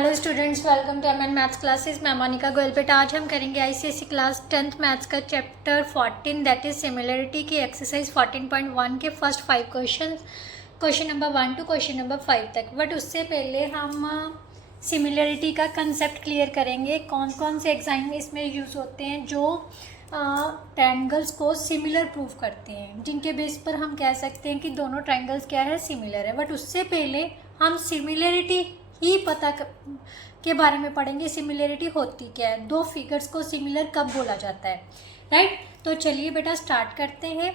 Hello students, welcome to MN maths classes. मैं मोनिका गोयल। बेटा आज हम करेंगे आईसीएसई क्लास 10th मैथ्स का चैप्टर 14 दैट इज सिमिलरिटी की एक्सरसाइज 14.1 के first 5 question number 1 to question number 5 तक। बट उससे पहले हम सिमिलरिटी का कंसेप्ट क्लियर करेंगे। कौन कौन से एग्जाम में इसमें यूज़ होते हैं जो ट्रायंगल्स को सिमिलर प्रूव करते हैं, जिनके बेस पर हम कह सकते हैं कि दोनों ट्रायंगल्स क्या है, सिमिलर है। बट उससे पहले हम सिमिलरिटी ही के बारे में पढ़ेंगे। सिमिलरिटी होती क्या है, दो फिगर्स को सिमिलर कब बोला जाता है, राइट। तो चलिए बेटा स्टार्ट करते हैं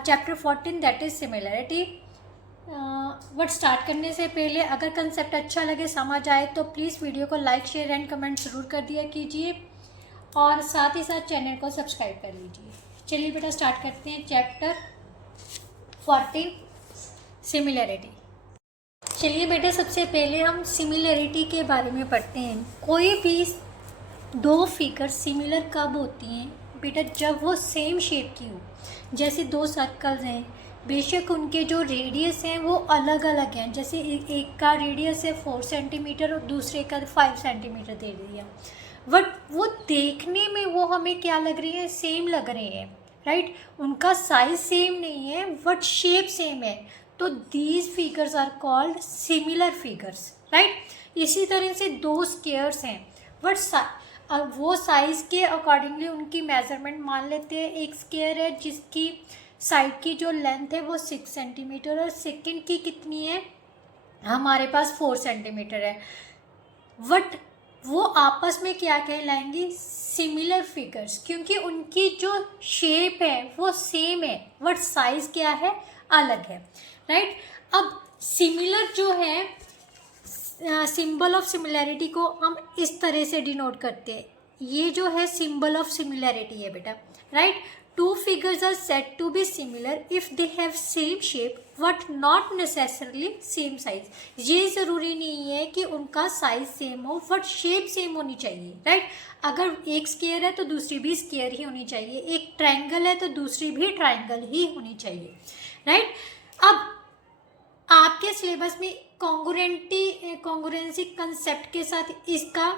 chapter 14 that is similarity. But start करने से पहले अगर कंसेप्ट अच्छा लगे, समझ आए, तो प्लीज़ वीडियो को लाइक शेयर एंड कमेंट ज़रूर कर दिया कीजिए और साथ ही साथ चैनल को सब्सक्राइब कर लीजिए। चलिए बेटा स्टार्ट करते हैं चैप्टर 14 सिमिलरिटी। चलिए बेटा सबसे पहले हम सिमिलरिटी के बारे में पढ़ते हैं। कोई भी दो फिगर सिमिलर कब होती हैं बेटा, जब वो सेम शेप की हो। जैसे दो सर्कल्स हैं, बेशक उनके जो रेडियस हैं वो अलग अलग हैं। जैसे एक का रेडियस है 4 सेंटीमीटर और दूसरे का 5 सेंटीमीटर दे दिया, बट वो देखने में वो हमें क्या लग रही है, सेम लग रहे हैं, राइट। उनका साइज सेम नहीं है बट शेप सेम है, तो these figures are called similar figures, right. इसी तरह से दो स्क्वायर्स हैं बट वो साइज़ के अकॉर्डिंगली उनकी मेजरमेंट मान लेते हैं। एक स्क्वायर है जिसकी साइड की जो लेंथ है वो 6 सेंटीमीटर और सेकंड की कितनी है हमारे पास 4 सेंटीमीटर है, बट वो आपस में क्या कहलाएंगी, सिमिलर फिगर्स, क्योंकि उनकी जो शेप है वो सेम है बट साइज़ क्या है, अलग है, राइट। अब सिमिलर जो है, सिंबल ऑफ सिमिलैरिटी को हम इस तरह से डिनोट करते हैं। ये जो है सिंबल ऑफ सिमिलैरिटी है बेटा, right. Two figures are said to be similar if they have same shape but not necessarily same size. ये ज़रूरी नहीं है कि उनका साइज सेम हो बट शेप सेम होनी चाहिए, राइट। अगर एक स्क्वायर है तो दूसरी भी स्क्वायर ही होनी चाहिए, एक ट्रायंगल है तो दूसरी भी ट्रायंगल ही होनी चाहिए, राइट। अब आपके सिलेबस में कॉन्ग्रुएंसी कंसेप्ट के साथ इसका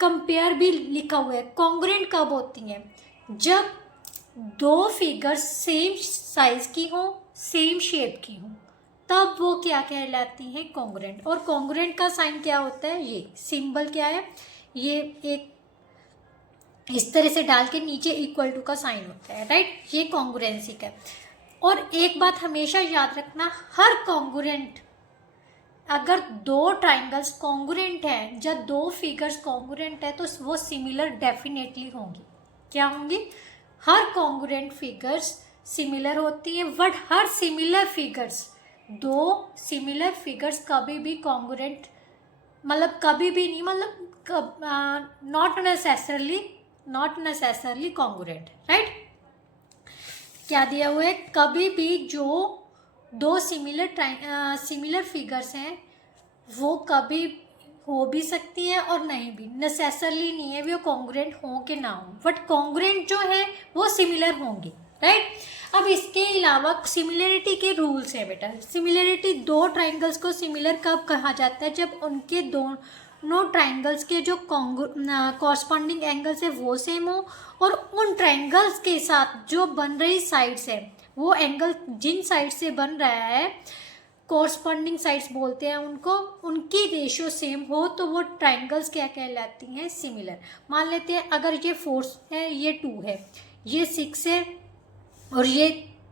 कंपेयर भी लिखा हुआ है। कॉन्ग्रुएंट कब होती हैं, जब दो फिगर्स सेम साइज की हो, सेम शेप की हो, तब वो क्या कहलाती हैं, कॉन्ग्रुएंट। और कॉन्ग्रुएंट का साइन क्या होता है, ये सिंबल क्या है, ये एक इस तरह से डाल के नीचे इक्वल टू का साइन होता है, राइट। ये कॉन्ग्रुएंसी का। और एक बात हमेशा याद रखना, हर कॉन्ग्रुएंट, अगर दो ट्राइंगल्स कॉन्ग्रुएंट हैं, जब दो फिगर्स कॉन्ग्रुएंट है तो वो सिमिलर डेफिनेटली होंगी। क्या होंगी, हर कॉन्ग्रुएंट फिगर्स सिमिलर होती हैं, बट हर सिमिलर फिगर्स, दो सिमिलर फिगर्स कभी भी कॉन्ग्रुएंट, मतलब कभी भी नहीं, मतलब नॉट नेसेसरली कॉन्ग्रुएंट, राइट। क्या दिया हुआ है, कभी भी जो दो सिमिलर फिगर्स हैं वो कभी हो भी सकती हैं और नहीं भी, नेसेसरली नहीं है वो कॉन्ग्रुएंट हो कि ना हो, बट कॉन्ग्रुएंट जो है वो सिमिलर होंगी, राइट। अब इसके अलावा सिमिलरिटी के रूल्स हैं बेटा। सिमिलरिटी, दो ट्राइंगल्स को सिमिलर कब कहा जाता है, जब उनके दोनों ट्राइंगल्स के जो कॉरस्पॉन्डिंग एंगल्स है वो सेम हो और उन ट्राइंगल्स के साथ जो बन रही साइड्स है, वो एंगल जिन साइड से बन रहा है, कॉरस्पॉन्डिंग साइड्स बोलते हैं उनको, उनकी रेशियो सेम हो तो वो ट्राइंगल्स क्या कहलाती हैं, सिमिलर। मान लेते हैं अगर ये 4 है, ये 2 है, ये 6 है और ये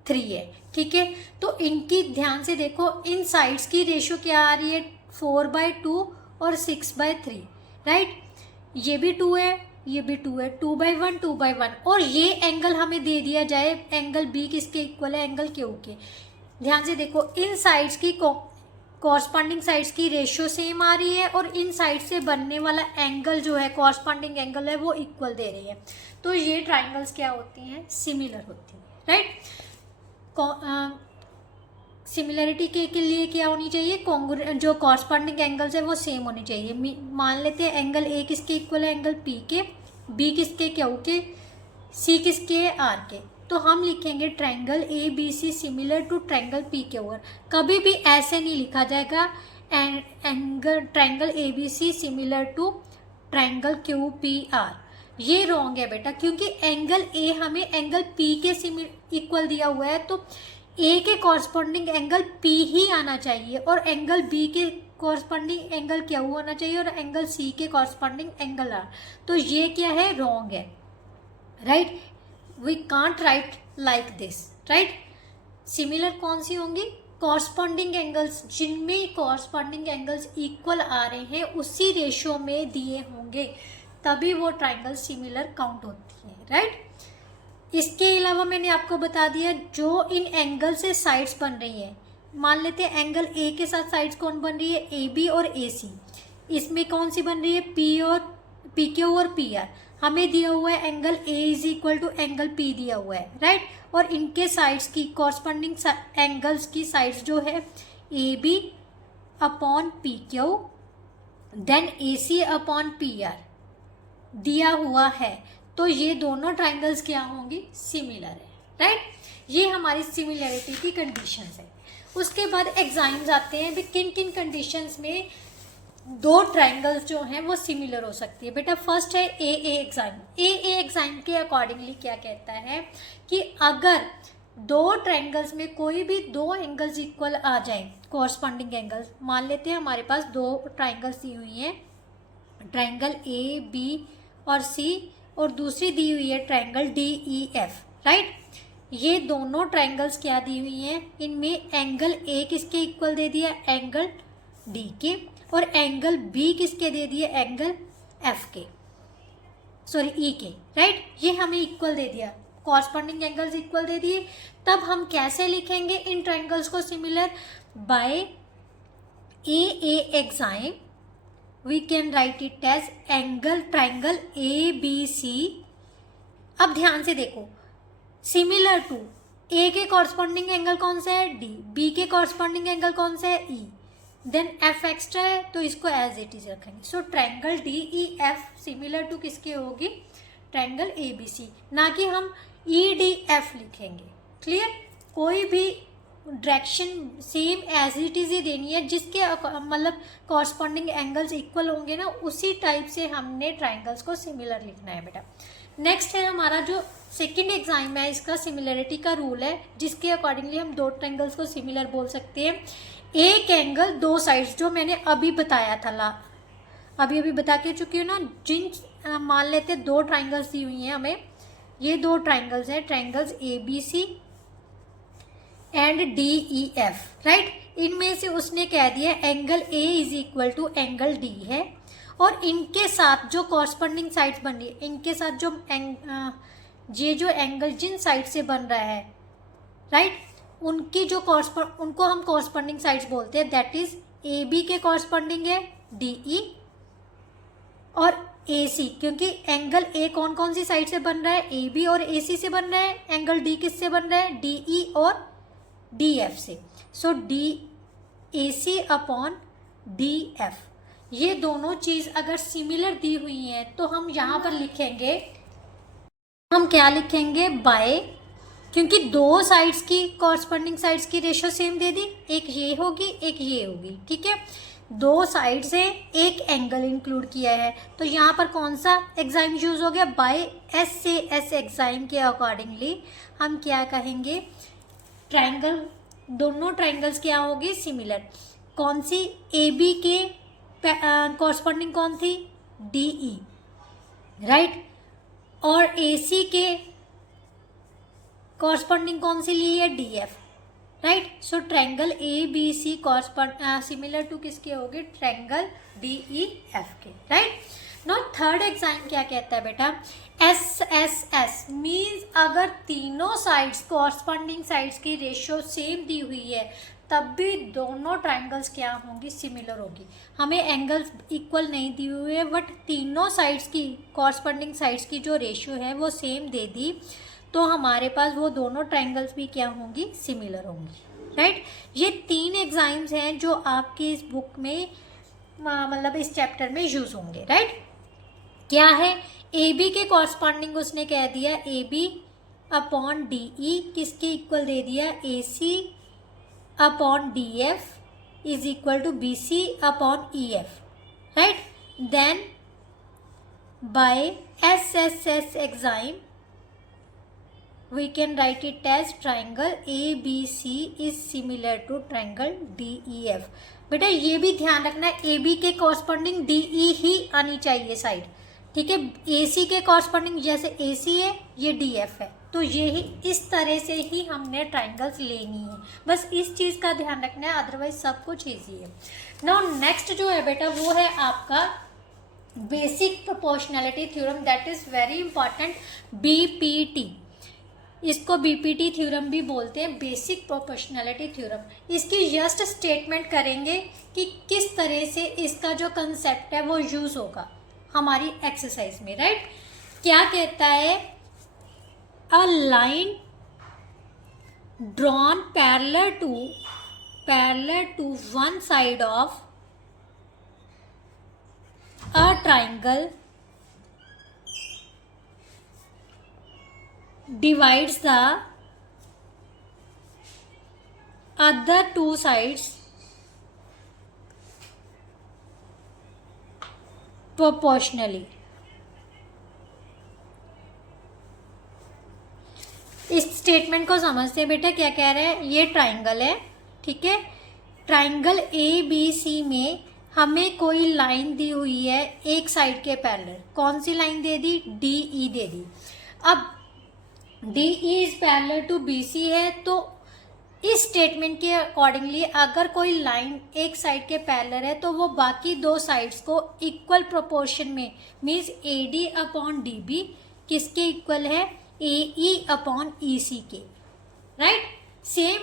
3 है, ठीक है। तो इनकी ध्यान से देखो, इन साइड्स की रेशियो क्या आ रही है, 4/2 और 6/3, राइट। ये भी 2 है, ये भी 2 है, 2/1 2/1। और ये एंगल हमें दे दिया जाए, एंगल बी किसके इक्वल है, एंगल क्यू के। ध्यान से देखो, इन साइड्स की कॉरस्पॉन्डिंग साइड्स की रेशियो सेम आ रही है और इन साइड से बनने वाला एंगल जो है, कॉरस्पॉन्डिंग एंगल है, वो इक्वल दे रही है। तो ये ट्राइंगल्स क्या होती हैं, सिमिलर होती हैं, राइट। सिमिलरिटी के लिए क्या होनी चाहिए, जो कॉरस्पॉन्डिंग एंगल्स है वो सेम होने चाहिए। मान लेते हैं एंगल ए किसके इक्वल है, एंगल पी के, बी किसके, क्यू के, सी किसके, आर के। तो हम लिखेंगे triangle A B C similar to triangle P Q R. कभी भी ऐसे नहीं लिखा जाएगा angle triangle ABC similar to triangle QPR। ये रॉन्ग है बेटा, क्योंकि एंगल ए हमें एंगल पी के इक्वल दिया हुआ है, तो ए के कॉरस्पॉन्डिंग एंगल पी ही आना चाहिए, और एंगल बी के कॉरस्पॉन्डिंग एंगल क्या होना चाहिए, और एंगल सी के कॉरस्पॉन्डिंग एंगल आर। तो ये क्या है, रॉन्ग है, right. We can't write like this, right. Similar कौन सी होंगी, कॉरस्पॉन्डिंग एंगल्स, जिनमें कॉरस्पॉन्डिंग एंगल्स इक्वल आ रहे हैं उसी रेशियो में दिए होंगे, तभी वो ट्राइंगल सिमिलर काउंट होती है, राइट। इसके अलावा मैंने आपको बता दिया जो इन एंगल से साइड्स बन रही है। मान लेते हैं एंगल ए के साथ साइड्स कौन बन रही है, ए बी और ए सी। इसमें कौन सी बन रही है, पी क्यू और पी आर। हमें दिया हुआ है angle A is equal to angle P दिया हुआ है, राइट। और इनके साइड्स की कॉरस्पॉन्डिंग एंगल्स की साइड्स जो है A B upon P Q then A C upon P R दिया हुआ है। तो ये दोनों ट्राइंगल्स क्या होंगी, सिमिलर है, राइट। ये हमारी सिमिलरिटी की कंडीशंस है। उसके बाद एग्जाम्स आते हैं भी किन किन कंडीशंस में दो ट्राइंगल्स जो हैं वो सिमिलर हो सकती है। बेटा फर्स्ट है ए एग्जाम। ए एग्जाम के अकॉर्डिंगली क्या कहता है कि अगर दो ट्राइंगल्स में कोई भी दो एंगल्स इक्वल आ जाए, कॉरस्पॉन्डिंग एंगल्स, मान लेते हैं हमारे पास दो ट्राइंगल्स दी हुई हैं, ट्राइंगल ए बी और सी, और दूसरी दी हुई है triangle D E F, right. ये दोनों ट्राइंगल्स क्या दी हुई हैं, इनमें एंगल ए किसके इक्वल दे दिया, एंगल डी के, और एंगल बी किसके दे दिए, एंगल एफ के, सॉरी ई के, राइट। ये हमें इक्वल दे दिया, कॉरस्पॉन्डिंग एंगल्स इक्वल दे दिए। तब हम कैसे लिखेंगे इन ट्राइंगल्स को similar, by a axiom we can write it as angle triangle A B C. अब ध्यान से देखो, सिमिलर टू ए के कॉरस्पॉन्डिंग एंगल कौन सा है, डी, बी के कॉरस्पॉन्डिंग एंगल कौन सा है, ई, देन एफ एक्स्ट्रा है तो इसको एज इट इज रखेंगे। So triangle D E F similar to किसके होगी, ट्राइंगल ए बी सी, ना कि हम ई डी एफ लिखेंगे। क्लियर, कोई भी direction same as it is ही देनी है, जिसके मतलब कॉरस्पॉन्डिंग एंगल्स इक्वल होंगे ना, उसी टाइप से हमने ट्राइंगल्स को सिमिलर लिखना है बेटा। नेक्स्ट है हमारा जो सेकंड एग्जाम है, इसका सिमिलरिटी का रूल है, जिसके अकॉर्डिंगली हम दो ट्राइंगल्स को सिमिलर बोल सकते हैं। एक एंगल दो साइड्स, जो मैंने अभी बताया था, अभी बता के चुकी हूँ ना, जिन मान लेते दो ट्राइंगल्स दी हुई हैं हमें, ये दो ट्राइंगल्स हैं, triangles A B C and D E F, right. इनमें से उसने कह दिया angle A is equal to angle D है, और इनके साथ जो कॉरस्पॉन्डिंग साइड्स बन रही है, इनके साथ जो ये जो एंगल जिन साइड से बन रहा है, राइट, उनकी जो उनको हम कॉरस्पॉन्डिंग साइड्स बोलते हैं, दैट इज ए बी के कॉरस्पॉन्डिंग है डी ई और ए सी, क्योंकि एंगल ए कौन कौन सी साइड से बन रहा है, ए बी और ए सी से बन रहा है। एंगल डी किस से बन रहा है, डी ई और डी एफ से। So D A C upon D F, ये दोनों चीज़ अगर सिमिलर दी हुई हैं तो हम यहाँ पर लिखेंगे, हम क्या लिखेंगे, बाय, क्योंकि दो साइड्स की कॉरस्पॉन्डिंग साइड्स की रेशियो सेम दे दी, एक ये होगी एक ये होगी, ठीक है। दो साइड से एक एंगल इंक्लूड किया है, तो यहाँ पर कौन सा एग्जाम यूज हो गया, बाय एस से एस एग्जाम के अकॉर्डिंगली हम क्या कहेंगे, ट्राइंगल, दोनों ट्राइंगल्स क्या होगी, सिमिलर। कौन सी, ए बी के कॉरस्पॉन्डिंग कौन थी, डी ई, राइट, और ए सी के कॉरस्पॉन्डिंग कौन सी ली है, D F, right. So triangle A B C similar to किसके होगी, ट्रायंगल डी ई एफ के, राइट। नो थर्ड एग्जाम क्या कहता है बेटा, एस एस एस मीन्स अगर तीनों साइड्स कॉरस्पॉन्डिंग साइड्स की रेशियो सेम दी हुई है, तब भी दोनों ट्रायंगल्स क्या होंगी, सिमिलर होगी। हमें एंगल्स इक्वल नहीं दी हुई है, बट तीनों साइड्स की कॉरस्पॉन्डिंग साइड्स की जो रेशियो है वो सेम दे दी, तो हमारे पास वो दोनों ट्रायंगल्स भी क्या होंगी, सिमिलर होंगी, राइट। ये तीन एग्जाम्स हैं जो आपकी इस बुक में मतलब इस चैप्टर में यूज होंगे, राइट। क्या है, ए बी के कॉरस्पॉन्डिंग उसने कह दिया A B upon D E, किसके इक्वल दे दिया, A C upon D F, is equal to BC upon EF, right? Then by SSS axiom we can write it as triangle ABC is similar to triangle DEF. बेटा ये भी ध्यान रखना है, AB के कॉरस्पॉन्डिंग DE ही आनी चाहिए side, ठीक है? AC के कॉरस्पॉन्डिंग जैसे AC है ये DF है, तो ये ही इस तरह से ही हमने ट्राइंगल्स लेनी है, बस इस चीज़ का ध्यान रखना है, अदरवाइज सब कुछ ईजी है। नाउ नेक्स्ट जो है बेटा वो है आपका basic proportionality theorem, that is very important, BPT। इसको BPT थ्योरम भी बोलते हैं, बेसिक प्रोपोर्शनैलिटी थ्योरम। इसकी जस्ट स्टेटमेंट करेंगे कि किस तरह से इसका जो कंसेप्ट है वो यूज़ होगा हमारी एक्सरसाइज में, राइट? क्या कहता है? A line drawn parallel to one side of a triangle divides the other two sides proportionally। इस स्टेटमेंट को समझते हैं बेटा, क्या कह रहे हैं? ये ट्राइंगल है, ठीक है? ट्राइंगल ABC में हमें कोई लाइन दी हुई है एक साइड के पैरेलल। कौन सी लाइन दे दी? DE दे दी। अब DE is parallel to BC है, तो इस स्टेटमेंट के अकॉर्डिंगली अगर कोई लाइन एक साइड के पैरेलल है तो वो बाकी दो साइड्स को इक्वल प्रोपोर्शन में, मीन्स AD अपॉन DB किसके इक्वल है? AE अपॉन EC के, right? Same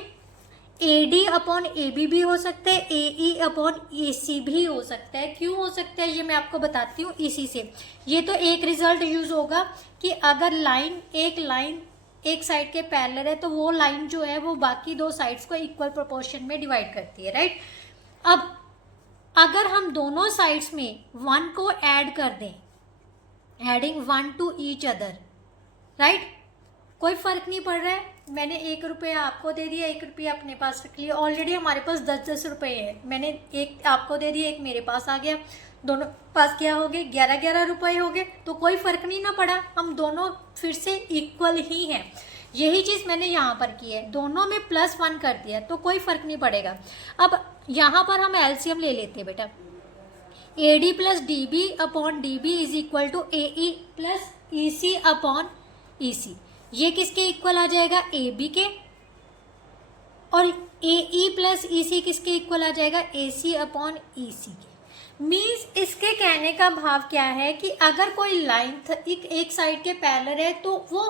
AD upon AB भी हो सकता है, AE अपॉन AC भी हो सकता है। क्यों हो सकता है ये मैं आपको बताती हूँ इसी से। ये तो एक रिजल्ट यूज होगा कि अगर लाइन एक साइड के पैरेलल है तो वो लाइन जो है वो बाकी दो साइड्स को इक्वल प्रोपोर्शन में डिवाइड करती है, राइट? अब अगर हम दोनों साइड्स में 1 को ऐड कर दें, adding 1 to each other, right? कोई फर्क नहीं पड़ रहा है, मैंने 1 रुपया आपको दे दिया, 1 रुपया अपने पास रख लिया, ऑलरेडी हमारे पास 10-10 रुपये है, मैंने एक आपको दे दिया, एक मेरे पास आ गया, दोनों पास क्या हो गए? 11-11 रुपये हो गए, तो कोई फ़र्क नहीं ना पड़ा, हम दोनों फिर से इक्वल ही हैं। यही चीज़ मैंने यहाँ पर की है, दोनों में +1 कर दिया तो कोई फ़र्क नहीं पड़ेगा। अब यहाँ पर हम एलसीएम ले लेते हैं बेटा, AD plus DB upon DB is equal to AE plus EC upon EC। ये किसके इक्वल आ जाएगा? AB के। और AE प्लस EC किसके इक्वल आ जाएगा? AC अपॉन EC के। मीन्स इसके कहने का भाव क्या है कि अगर कोई लाइन एक साइड के पैरेलल है तो वो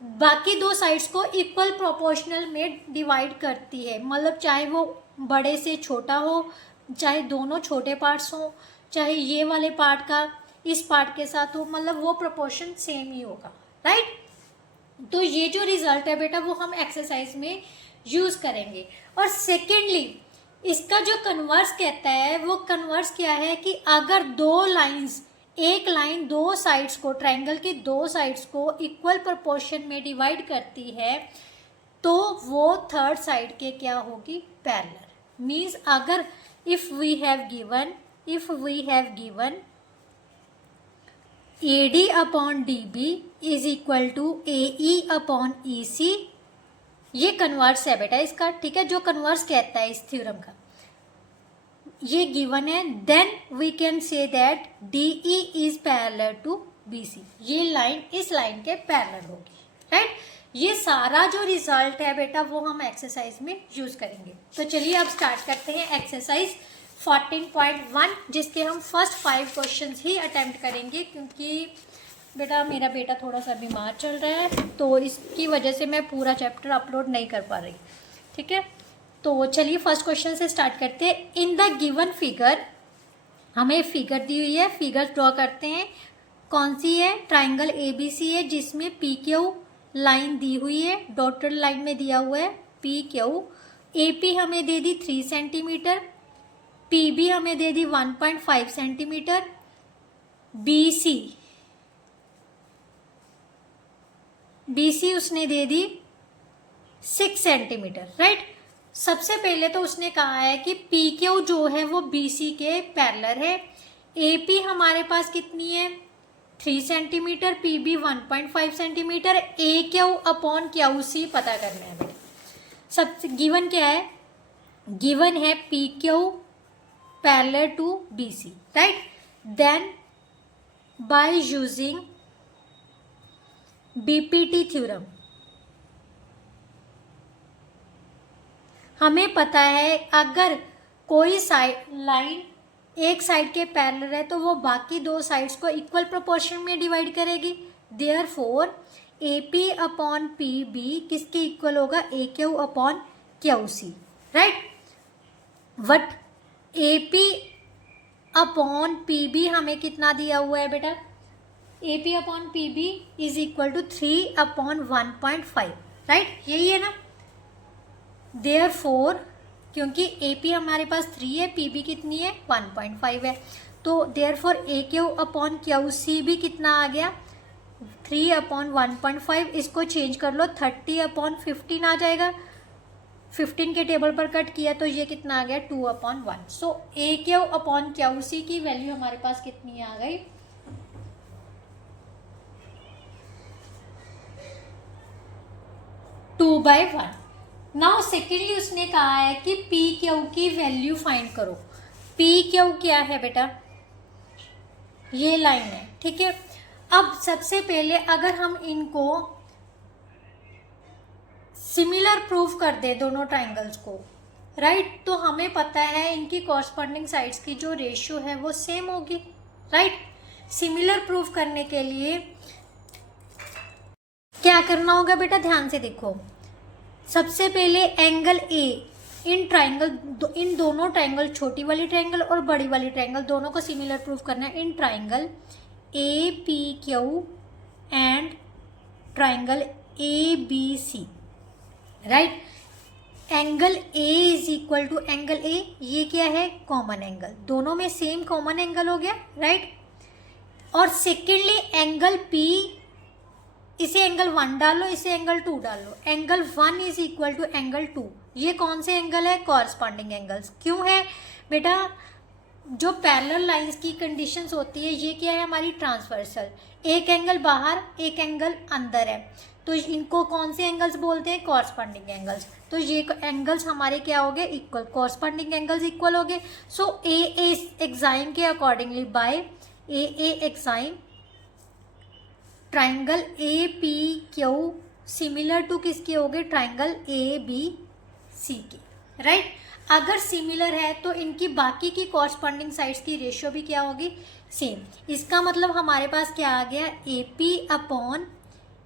बाकी दो साइड्स को इक्वल प्रोपोर्शनल में डिवाइड करती है, मतलब चाहे वो बड़े से छोटा हो, चाहे दोनों छोटे पार्ट्स हों, चाहे ये वाले पार्ट का इस पार्ट के साथ हो, मतलब वो प्रोपोर्शन सेम ही होगा, राइट? तो ये जो रिजल्ट है बेटा वो हम एक्सरसाइज में यूज़ करेंगे। और सेकेंडली इसका जो कन्वर्स कहता है वो कन्वर्स क्या है कि अगर दो लाइंस, एक लाइन दो साइड्स को, ट्रायंगल के दो साइड्स को इक्वल प्रोपोर्शन में डिवाइड करती है तो वो थर्ड साइड के क्या होगी? पैरेलल। मीन्स अगर if we have given AD upon DB is equal to AE upon EC, ये कन्वर्स है बेटा इसका, ठीक है? जो कन्वर्स कहता है इस थ्योरम का, ये गिवन है, then we can say that DE is parallel to BC। ये लाइन इस लाइन के पैरेलल होगी, राइट? ये सारा जो रिजल्ट है बेटा वो हम एक्सरसाइज में यूज करेंगे। तो चलिए अब स्टार्ट करते हैं एक्सरसाइज 14.1, जिसके हम फर्स्ट 5 क्वेश्चंस ही अटेम्प्ट करेंगे, क्योंकि बेटा मेरा बेटा थोड़ा सा बीमार चल रहा है तो इसकी वजह से मैं पूरा चैप्टर अपलोड नहीं कर पा रही, ठीक है? तो चलिए फर्स्ट क्वेश्चन से स्टार्ट करते हैं। इन द गिवन फिगर, हमें फिगर दी हुई है, फिगर ड्रॉ करते हैं। कौन सी है? ट्राइंगल ABC है जिसमें PQ लाइन दी हुई है, डॉटेड लाइन में दिया हुआ है PQ। AP हमें दे दी 3 सेंटीमीटर, PB हमें दे दी 1.5 सेंटीमीटर, BC उसने दे दी 6 सेंटीमीटर, राइट? सबसे पहले तो उसने कहा है कि पी क्यू जो है वो बी सी के पैरेलल है। ए पी हमारे पास कितनी है 3 सेंटीमीटर, पी बी 1.5 सेंटीमीटर, ए क्यू अपॉन क्यू सी पता करना है बेटा। सबसे गिवन क्या है, गिवन है P Q parallel to B C, right. Then by using BPT theorem हमें पता है अगर कोई साइड लाइन एक साइड के पैरेलल है तो वो बाकी दो साइड्स को इक्वल प्रोपोर्शन में डिवाइड करेगी। Therefore A P upon P B किसके इक्वल होगा, A Q upon Q C, right. What A P upon P B हमें कितना दिया हुआ है बेटा, A P upon P B is equal to 3/1.5, right, यही है ना। देयरफॉर क्योंकि ए पी हमारे पास 3 है, पी बी कितनी है 1.5 है, तो देयरफॉर ए क्यू अपॉन क्यू सी भी कितना आ गया 3/1.5। इसको चेंज कर लो 30/15 आ जाएगा। 15 के टेबल पर कट किया तो ये कितना आ गया 2/1। सो ए क्यू अपॉन क्यू सी की वैल्यू हमारे पास कितनी आ गई 2/1। नाउ सेकेंडली उसने कहा है कि पी क्यू की वैल्यू फाइंड करो। पी क्यू क्या है बेटा, ये लाइन है, ठीक है। अब सबसे पहले अगर हम इनको सिमिलर प्रूफ कर दे दोनों ट्राइंगल्स को, राइट, तो हमें पता है इनकी कॉरस्पॉन्डिंग साइड्स की जो रेशियो है वो सेम होगी, राइट। सिमिलर प्रूफ करने के लिए क्या करना होगा बेटा, ध्यान से देखो। सबसे पहले एंगल ए इन दोनों ट्राइंगल, छोटी वाली ट्राइंगल और बड़ी वाली ट्राइंगल दोनों को सिमिलर प्रूफ करना है। In triangle A P Q and triangle A B C, right. Angle A is equal to angle A, ये क्या है कॉमन एंगल, दोनों में सेम कॉमन एंगल हो गया, राइट। और सेकेंडली एंगल पी, इसे एंगल 1 डाल लो, इसे एंगल 2 डाल लो। Angle 1 is equal to angle 2, ये कौन से एंगल है, कॉरस्पॉन्डिंग एंगल्स। क्यों है बेटा, जो पैरेलल लाइंस की कंडीशंस होती है ये क्या है हमारी ट्रांसवर्सल, एक एंगल बाहर एक एंगल अंदर है, तो इनको कौन से एंगल्स बोलते हैं, कॉरस्पॉन्डिंग एंगल्स। तो ये एंगल्स हमारे क्या हो गए, इक्वल, कॉरस्पॉन्डिंग एंगल्स इक्वल हो गए। सो ए एक्साइन के accordingly by A axiom triangle A P Q similar to किसके हो गए, ट्राइंगल ए बी सी के, राइट। अगर सिमिलर है तो इनकी बाकी की कॉरस्पॉन्डिंग साइड्स की रेशियो भी क्या होगी, सेम। इसका मतलब हमारे पास क्या आ गया, A P upon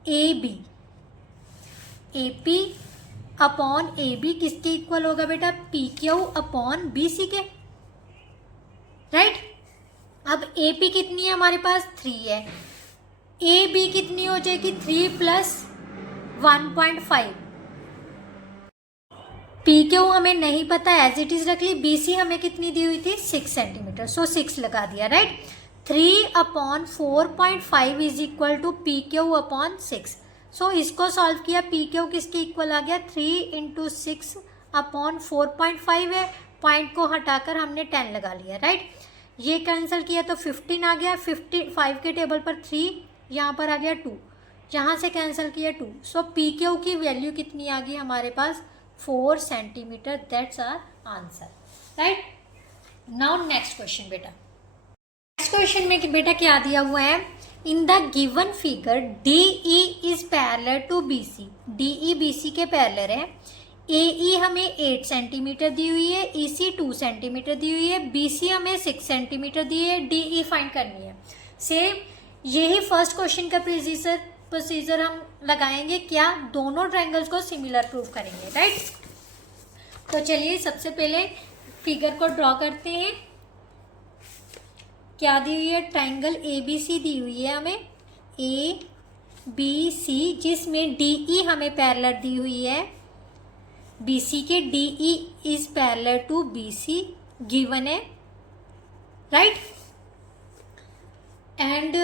A B, A P upon A B किसके इक्वल होगा बेटा, P Q upon B C के, राइट। अब ए पी कितनी है हमारे पास 3 है, ए बी कितनी हो जाएगी 3 + 1.5। पी क्यू हमें नहीं पता, एज इट इज रख ली। बी सी हमें कितनी दी हुई थी 6 सेंटीमीटर, सो 6 लगा दिया, right. 3/4.5 is equal to P Q upon 6। So इसको सॉल्व किया, पी क्यू किसके इक्वल आ गया 3 × 6/4.5 है, पॉइंट को हटाकर हमने 10 लगा लिया, राइट। ये कैंसिल किया तो 15 आ गया, 55 के टेबल पर 3, यहाँ पर आ गया 2, यहाँ से कैंसिल किया 2। सो पी क्यू की वैल्यू कितनी आ गई हमारे पास 4 centimetre, that's our answer, right. Now next question बेटा, नेक्स्ट क्वेश्चन में बेटा क्या दिया हुआ है, in the given figure D E is parallel to B C, D E B C के पैरेलल है। ए ई हमें 8 सेंटीमीटर दी हुई है, ई सी 2 सेंटीमीटर दी हुई है, बी सी हमें 6 सेंटीमीटर दी है, डी ई फाइंड करनी है। सेम यही फर्स्ट क्वेश्चन का प्रोसीजर हम लगाएंगे, क्या दोनों ट्राइंगल्स को सिमिलर प्रूफ करेंगे, राइट। तो चलिए सबसे पहले फिगर को ड्रॉ करते हैं। क्या दी हुई है, ट्राइंगल ए बी सी दी हुई है हमें, ए बी सी, जिसमें डी ई हमें पैरेलल दी हुई है बी सी के, D E is parallel to B C given है, राइट। एंड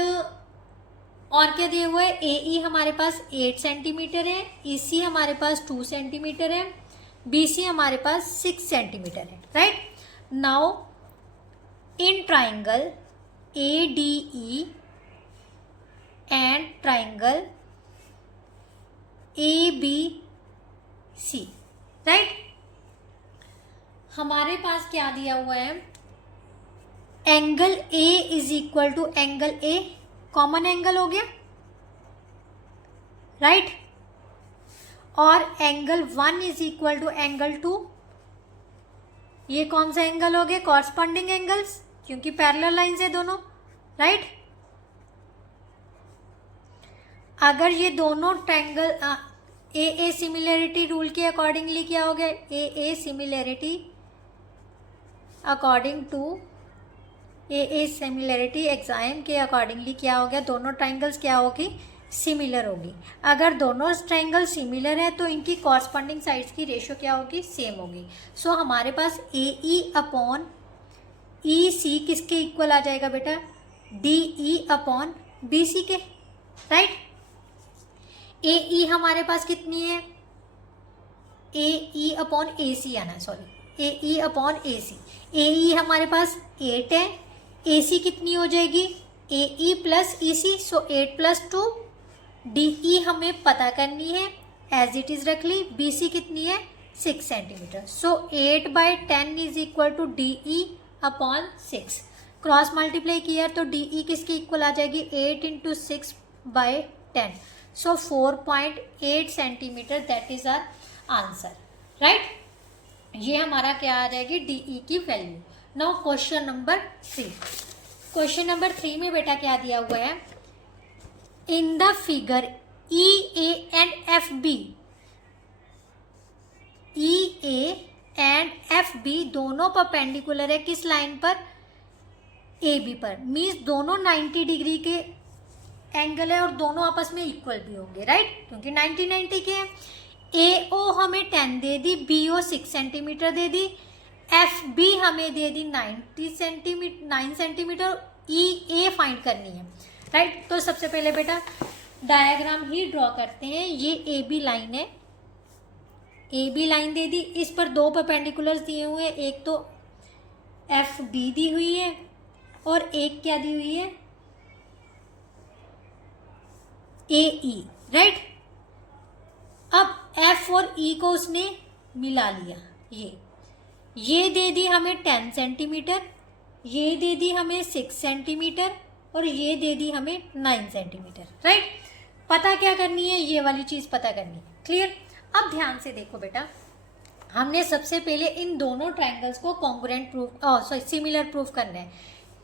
और क्या दिया हुआ है, ए ई हमारे पास 8 सेंटीमीटर है, ई सी हमारे पास 2 सेंटीमीटर है, BC हमारे पास 6 सेंटीमीटर है, right. Now in triangle ADE and triangle ABC, right. हमारे पास क्या दिया हुआ है, angle A is equal to angle A, common angle हो गया, राइट। और angle 1 is equal to angle 2, ये कौन सा एंगल हो गया, कॉरस्पॉन्डिंग एंगल्स, क्योंकि पैरेलल लाइंस है दोनों, राइट। अगर ये दोनों ट्रायंगल AA सिमिलरिटी रूल के अकॉर्डिंगली क्या हो गया, AA similarity according to AA similarity axiom के अकॉर्डिंगली क्या हो गया, दोनों ट्रायंगल्स क्या होगी, सिमिलर होगी। अगर दोनों ट्रायंगल सिमिलर है तो इनकी कॉरस्पॉन्डिंग साइड्स की रेशियो क्या होगी, सेम होगी। सो हमारे पास AE अपॉन EC किसके इक्वल आ जाएगा बेटा, DE अपॉन BC के, राइट। AE हमारे पास कितनी है, AE अपॉन AC आना, sorry AE upon AC, AE हमारे पास 8 है, AC कितनी हो जाएगी, AE प्लस EC, सो 8 प्लस 2, DE हमें पता करनी है, एज इट इज रख ली, BC कितनी है 6 centimetre, so 8/10 is equal to DE upon 6, cross multiply किया तो DE किसके इक्वल आ जाएगी, 8 into 6/10, so 4.8 centimetre, that is our answer, right. ये हमारा क्या आ जाएगी, DE की वैल्यू। Now question number 3, question number 3 में बेटा क्या दिया हुआ है, in the figure EA and FB, EA and FB दोनों परपेंडिकुलर है किस लाइन पर, AB पर, मीन्स दोनों 90 डिग्री के एंगल है और दोनों आपस में इक्वल भी होंगे, राइट, क्योंकि 90 के हैं। AO हमें 10 दे दी, BO 6 सेंटीमीटर दे दी, FB हमें दे दी 9 सेंटीमीटर, EA फाइंड करनी है, राइट। तो सबसे पहले बेटा डायग्राम ही ड्रॉ करते हैं। ये AB लाइन है, AB लाइन दे दी, इस पर दो परपेंडिकुलर्स दिए हुए हैं, एक तो FB दी हुई है और एक क्या दी हुई है, AE, राइट। अब F और E को उसने मिला लिया, ये दे दी हमें 10 सेंटीमीटर, ये दे दी हमें 6 सेंटीमीटर और ये दे दी हमें 9 सेंटीमीटर, राइट। पता क्या करनी है, ये वाली चीज़ पता करनी है, क्लियर। अब ध्यान से देखो बेटा, हमने सबसे पहले इन दोनों ट्रायंगल्स को कॉन्ग्रुएंट प्रूफ सिमिलर प्रूफ करना है।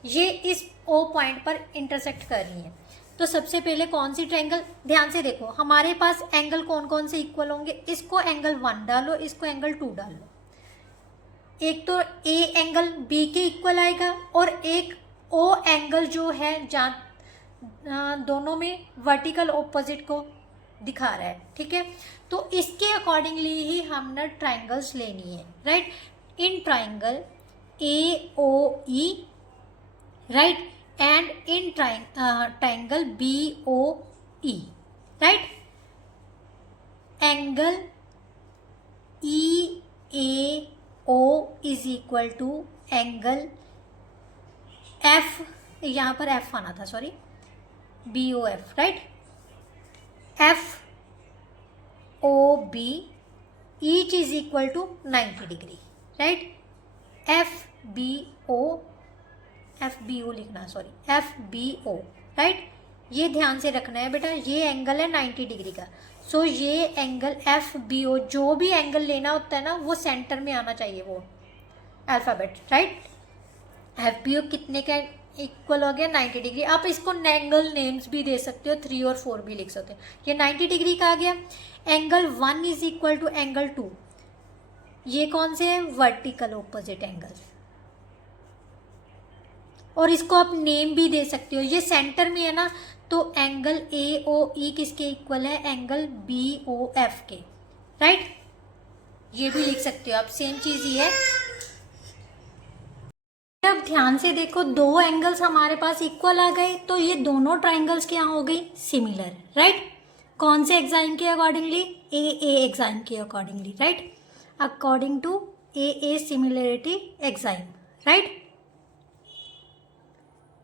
ये इस O पॉइंट पर इंटरसेक्ट कर रही है, तो सबसे पहले कौन सी ट्रायंगल, ध्यान से देखो हमारे पास एंगल कौन कौन से इक्वल होंगे, इसको एंगल 1 डालो, इसको एंगल 2 डालो, एक तो A एंगल B के इक्वल आएगा और एक O एंगल जो है जहाँ दोनों में वर्टिकल ऑपोजिट को दिखा रहा है, ठीक है। तो इसके अकॉर्डिंगली ही हमने ट्रायंगल्स लेनी है, right. In triangle AOE, right, and in triangle BOE, right. Angle EAO is equal to angle F, यहाँ पर F आना था, sorry, BOF, right. FOB each is equal to 90 degree, right. FBO लिखना, sorry, FBO, right. ये ध्यान से रखना है बेटा, ये एंगल है 90 डिग्री का, सो ये एंगल FBO, जो भी एंगल लेना होता है ना वो सेंटर में आना चाहिए, वो अल्फ़ाबेट, राइट। FBO कितने का इक्वल हो गया, 90 डिग्री। आप इसको एंगल नेम्स भी दे सकते हो, 3 और 4 भी लिख सकते हो। ये 90 डिग्री का आ गया। Angle 1 is equal to angle 2, ये कौन से है, वर्टिकल ऑपोजिट एंगल, और इसको आप नेम भी दे सकते हो। ये सेंटर में है ना, तो एंगल AOE किसके इक्वल है, एंगल BOF के, राइट। ये भी लिख सकते हो आप, सेम चीज़ ही है। अब ध्यान से देखो, दो एंगल्स हमारे पास इक्वल आ गए, तो ये दोनों ट्रायंगल्स क्या हो गई, सिमिलर, राइट। कौन से एग्जाम के अकॉर्डिंगली, AA एग्जाम के accordingly, right. According to A similarity axiom, right,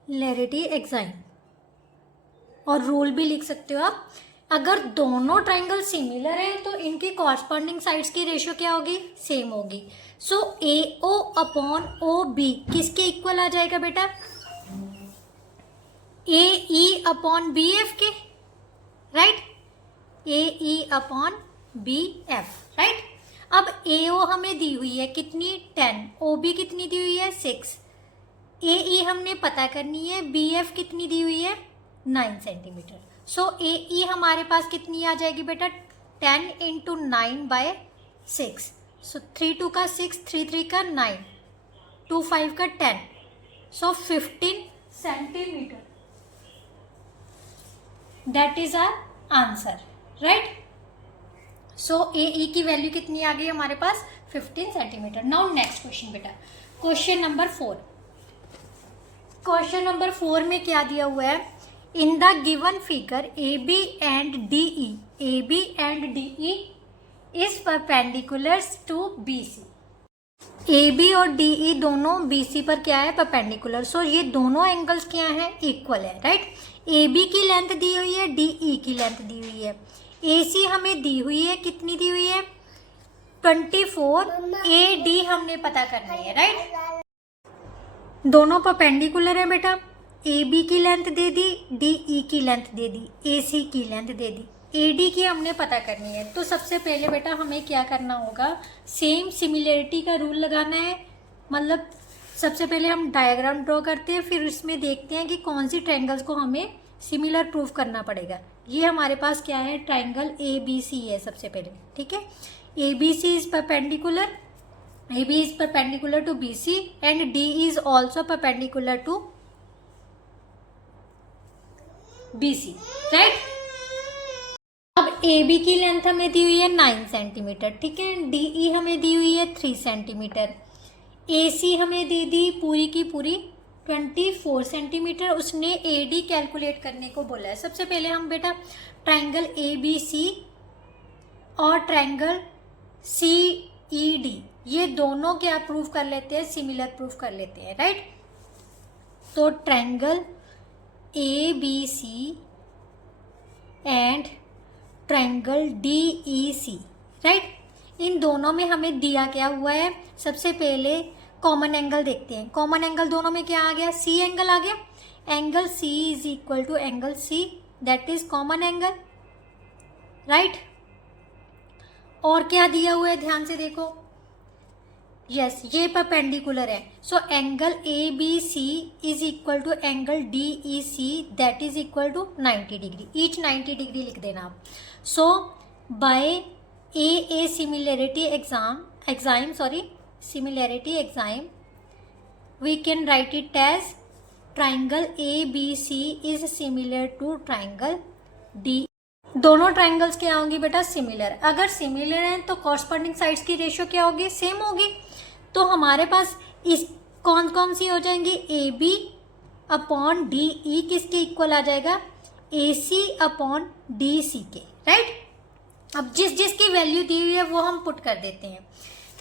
similarity axiom. और रूल भी लिख सकते हो आप, अगर दोनों ट्राइंगल सिमिलर है तो इनकी कॉरस्पॉन्डिंग साइड्स की रेशियो क्या होगी, सेम होगी। सो AO अपॉन OB किसके इक्वल आ जाएगा बेटा, AE अपॉन BF के, right, AE upon BF, right. अब AO हमें दी हुई है कितनी 10, OB कितनी दी हुई है 6, AE हमने पता करनी है, BF कितनी दी हुई है 9 सेंटीमीटर। सो AE हमारे पास कितनी आ जाएगी बेटा 10 इंटू 9/6, सो 3 2 का 6, 3 3 का 9, 2 5 का 10, सो 15 centimetre, that is our answer, right. So AE की वैल्यू कितनी आ गई हमारे पास 15 सेंटीमीटर। नाउ नेक्स्ट क्वेश्चन बेटा, क्वेश्चन नंबर 4। क्वेश्चन नंबर 4 में क्या दिया हुआ है, in the given figure AB and DE is perpendiculars to BC। AB और DE दोनों BC पर क्या है, परपेंडिकुलर। सो ये दोनों एंगल्स क्या है, इक्वल है, राइट। AB की लेंथ दी हुई है, DE की लेंथ दी हुई है, AC हमें दी हुई है, कितनी दी हुई है 24, AD हमने पता करनी है, राइट। दोनों परपेंडिकुलर है बेटा, AB की लेंथ दे दी, DE की लेंथ दे दी, AC की लेंथ दे दी, AD की हमने पता करनी है। तो सबसे पहले बेटा हमें क्या करना होगा, सेम सिमिलरिटी का रूल लगाना है। मतलब सबसे पहले हम डायग्राम ड्रॉ करते हैं, फिर उसमें देखते हैं कि कौन सी ट्रायंगल्स को हमें सिमिलर प्रूफ करना पड़ेगा। ये हमारे पास क्या है, ट्रायंगल ABC है सबसे पहले, ठीक है। ABC is perpendicular, AB is perpendicular to BC and D is also perpendicular to BC, right? अब AB की लेंथ हमें दी हुई है 9 सेंटीमीटर, ठीक है। DE हमें दी हुई है 3 सेंटीमीटर, AC हमें दे दी पूरी की पूरी 24 सेंटीमीटर। उसने AD कैलकुलेट करने को बोला है। सबसे पहले हम बेटा ट्रायंगल ABC और ट्रायंगल CED ये दोनों क्या प्रूव कर लेते हैं, सिमिलर प्रूफ कर लेते हैं, राइट। तो triangle ABC and triangle DEC, right, इन दोनों में हमें दिया क्या हुआ है, सबसे पहले कॉमन एंगल देखते हैं। कॉमन एंगल दोनों में क्या आ गया, C एंगल आ गया। Angle C is equal to angle C, that is common angle, right. और क्या दिया हुआ है, ध्यान से देखो, यस ये परपेंडिकुलर है। So angle ABC is equal to angle DEC, that is equal to 90 degree, each 90 degree लिख देना आप। So by A similarity exam we can write it as triangle ABC is similar to triangle D। दोनों triangles क्या होंगी बेटा, similar. अगर similar हैं तो कॉरस्पॉन्डिंग साइड्स की रेशियो क्या होगी, सेम होगी। तो हमारे पास इस कौन कौन सी हो जाएंगी, AB अपॉन DE किसके इक्वल आ जाएगा, AC अपॉन DC के, राइट। अब जिस जिसकी वैल्यू दी हुई है वो हम पुट कर देते हैं।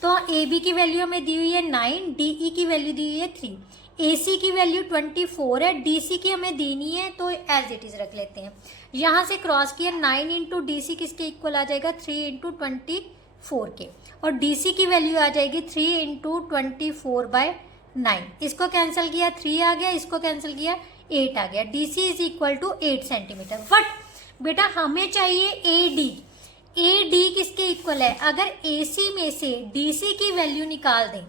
तो AB की वैल्यू हमें दी हुई है 9, DE की वैल्यू दी हुई है 3, AC की वैल्यू 24 है, DC की हमें देनी है तो एज इट इज रख लेते हैं। यहाँ से क्रॉस किया, 9 इंटू DC किसके इक्वल आ जाएगा, 3 इंटू 24 के, और DC की वैल्यू आ जाएगी 3 इंटू 24/9। इसको कैंसिल किया 3 आ गया, इसको कैंसिल किया 8 आ गया। DC is equal to 8 centimetre. But बेटा हमें चाहिए AD किसके इक्वल है, अगर AC में से DC की वैल्यू निकाल दें,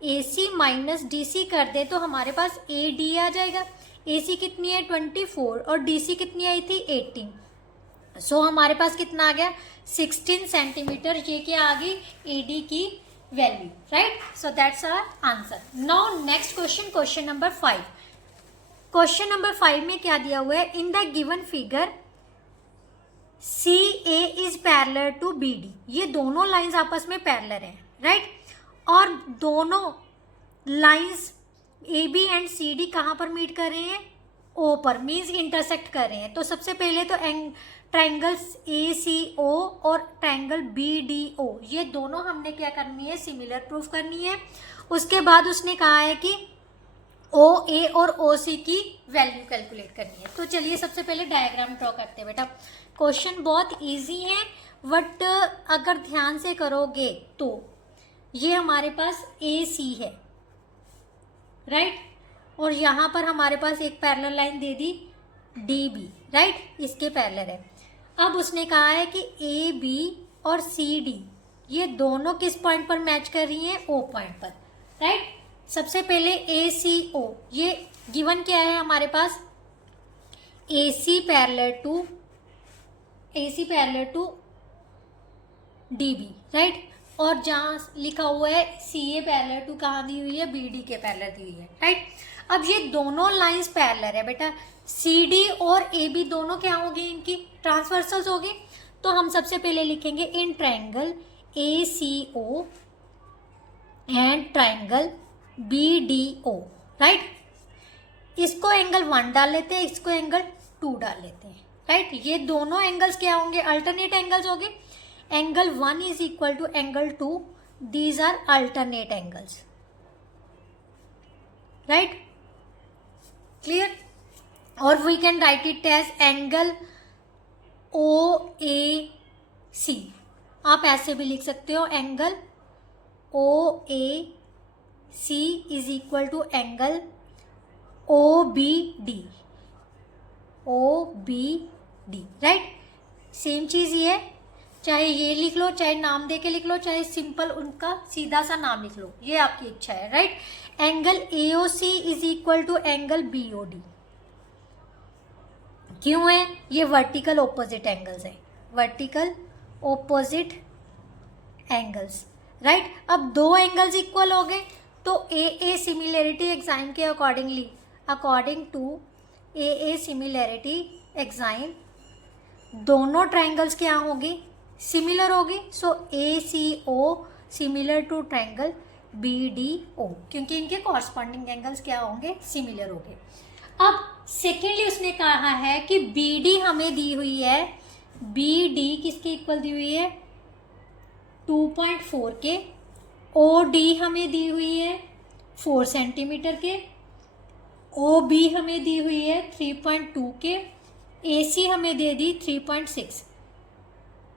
AC माइनस DC कर दे तो हमारे पास AD आ जाएगा। AC कितनी है 24 और DC कितनी आई थी 18। सो हमारे पास कितना आ गया 16 सेंटीमीटर, ये क्या आ गई AD की value, right. So that's our answer. Now next question, question number 5। Question number 5 में क्या दिया हुआ है, in the given figure CA is parallel to BD। ये दोनों लाइंस आपस में पैरेलल हैं, राइट। और दोनों लाइंस AB एंड CD कहाँ पर मीट कर रहे हैं, ओ पर, मीन्स इंटरसेक्ट कर रहे हैं। तो सबसे पहले तो ट्राइंगल्स ACO और ट्राइंगल BDO, ये दोनों हमने क्या करनी है, सिमिलर प्रूफ करनी है। उसके बाद उसने कहा है कि OA और OC की वैल्यू कैलकुलेट करनी है। तो चलिए सबसे पहले डायग्राम ड्रॉ करते हैं बेटा। क्वेश्चन बहुत इजी है, बट अगर ध्यान से करोगे तो ये हमारे पास AC है, राइट, और यहाँ पर हमारे पास एक पैरेलल लाइन दे दी DB, राइट, इसके पैरेलल है। अब उसने कहा है कि AB और CD ये दोनों किस पॉइंट पर मैच कर रही हैं, O पॉइंट पर, राइट। सबसे पहले ACO, ये गिवन क्या है हमारे पास, AC parallel to DB, right, और जहाँ लिखा हुआ है CA पैरेलल टू कहाँ दी हुई है, BD के पैरेलल दी हुई है, राइट। अब ये दोनों लाइंस पैरेलल है बेटा, CD और AB दोनों क्या होगी, इनकी ट्रांसवर्सल्स होगी। तो हम सबसे पहले लिखेंगे in triangle ACO and triangle BDO, right. इसको एंगल 1 डाल लेते हैं, इसको एंगल 2 डाल लेते हैं, राइट। ये दोनों एंगल्स क्या होंगे, अल्टरनेट एंगल्स होंगे। Angle 1 is equal to angle 2, these are alternate angles, right, clear. और we can write it as angle OAC, आप ऐसे भी लिख सकते हो, angle OAC is equal to angle OBD, right. Same चीज़ ये है, चाहे ये लिख लो, चाहे नाम दे के लिख लो, चाहे सिंपल उनका सीधा सा नाम लिख लो, ये आपकी इच्छा है, right. Angle AOC is equal to angle BOD, क्यों है, ये वर्टिकल ऑपोजिट एंगल्स है, वर्टिकल ऑपोजिट एंगल्स, राइट। अब दो एंगल्स इक्वल हो गए, तो AA सिमिलैरिटी एग्जाम के according to AA similarity axiom दोनों ट्राइंगल्स क्या होगी, सिमिलर होगी। So ACO similar to triangle BDO, क्योंकि इनके कॉरस्पॉन्डिंग एंगल्स क्या होंगे, सिमिलर होंगे। अब सेकेंडली उसने कहा है कि BD हमें दी हुई है, BD किसके इक्वल दी हुई है, 2.4 के। OD हमें दी हुई है 4 सेंटीमीटर के। OB हमें दी हुई है 3.2 के। AC हमें दे दी 3.6।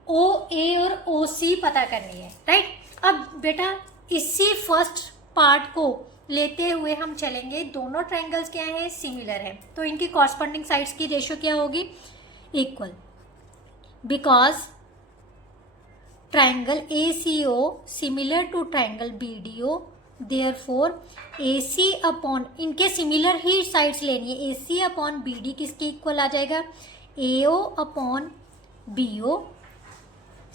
OA और OC पता करनी है, राइट। अब बेटा इसी फर्स्ट पार्ट को लेते हुए हम चलेंगे, दोनों ट्राइंगल्स क्या हैं, सिमिलर हैं, तो इनकी कॉरस्पॉन्डिंग साइड्स की रेशियो क्या होगी, equal, because triangle ACO similar to triangle BDO, therefore AC upon, इनके सिमिलर ही साइड्स लेनी है, AC अपॉन BD किसके इक्वल आ जाएगा, AO upon BO,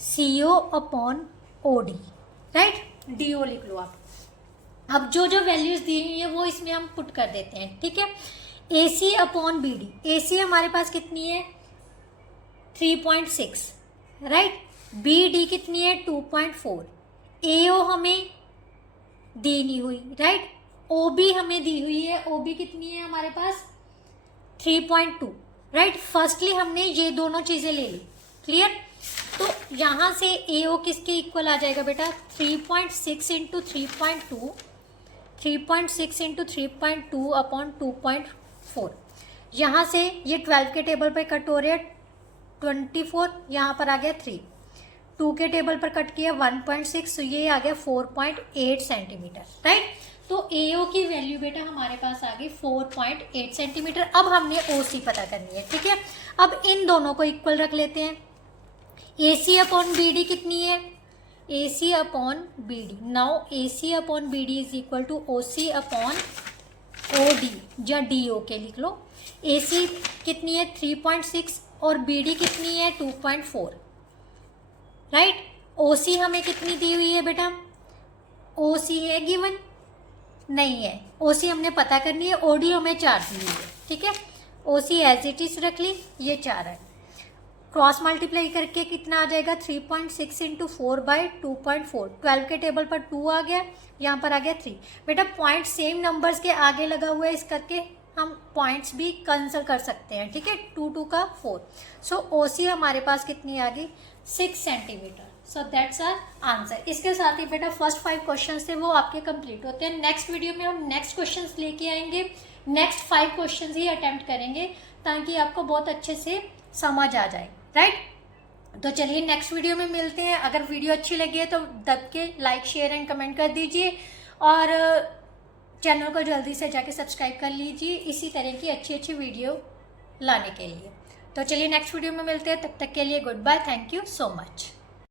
CO upon OD, right. DO लिख लो आप। अब जो जो वैल्यूज दी हुई है वो इसमें हम पुट कर देते हैं, ठीक है। AC अपॉन BD, AC हमारे पास कितनी है 3.6, राइट। BD कितनी है 2.4। AO हमें दी नहीं हुई, राइट। OB हमें दी हुई है, OB कितनी है हमारे पास 3.2, राइट। फर्स्टली हमने ये दोनों चीज़ें ले ली, क्लियर। तो यहाँ से AO किसके इक्वल आ जाएगा बेटा, 3.6 इंटू 3.2, 3.6 इंटू 3.2 अपॉन 2.4। यहाँ से ये 12 के टेबल पर कट हो रहे हैं 24, यहाँ पर आ गया 3, 2 के टेबल पर कट किया 1.6, तो ये आ गया 4.8 सेंटीमीटर, राइट। तो AO की वैल्यू बेटा हमारे पास आ गई 4.8 सेंटीमीटर। अब हमने OC पता करनी है, ठीक है। अब इन दोनों को इक्वल रख लेते हैं। AC अपॉन BD कितनी है, AC upon BD, now AC upon BD is equal to OC upon OD, या DO के लिख लो। AC कितनी है 3.6 और BD कितनी है 2.4, राइट। OC हमें कितनी दी हुई है बेटा, OC है गिवन नहीं है, OC हमने पता करनी है। OD हमें 4 दी हुई है, ठीक है। OC एज इट इज रख ली, ये 4 है। क्रॉस मल्टीप्लाई करके कितना आ जाएगा 3.6 इंटू 4 बाई 2.4, 12 के टेबल पर 2 आ गया, यहाँ पर आ गया 3। बेटा पॉइंट सेम नंबर्स के आगे लगा हुआ है, इस करके हम पॉइंट्स भी कैंसिल कर सकते हैं, ठीक है। 2 2 का 4। सो OC हमारे पास कितनी आ गई, 6 centimetre. So that's our answer. इसके साथ ही बेटा फर्स्ट 5 क्वेश्चन थे वो आपके कंप्लीट होते हैं। नेक्स्ट वीडियो में हम नेक्स्ट क्वेश्चन लेके आएंगे, नेक्स्ट 5 क्वेश्चन ही अटेम्प्ट करेंगे ताकि आपको बहुत अच्छे से समझ आ जाए, राइट। तो चलिए नेक्स्ट वीडियो में मिलते हैं। अगर वीडियो अच्छी लगी है तो दब के लाइक शेयर एंड कमेंट कर दीजिए और चैनल को जल्दी से जाके सब्सक्राइब कर लीजिए इसी तरह की अच्छी अच्छी वीडियो लाने के लिए। तो चलिए नेक्स्ट वीडियो में मिलते हैं, तब तक के लिए goodbye, thank you so much.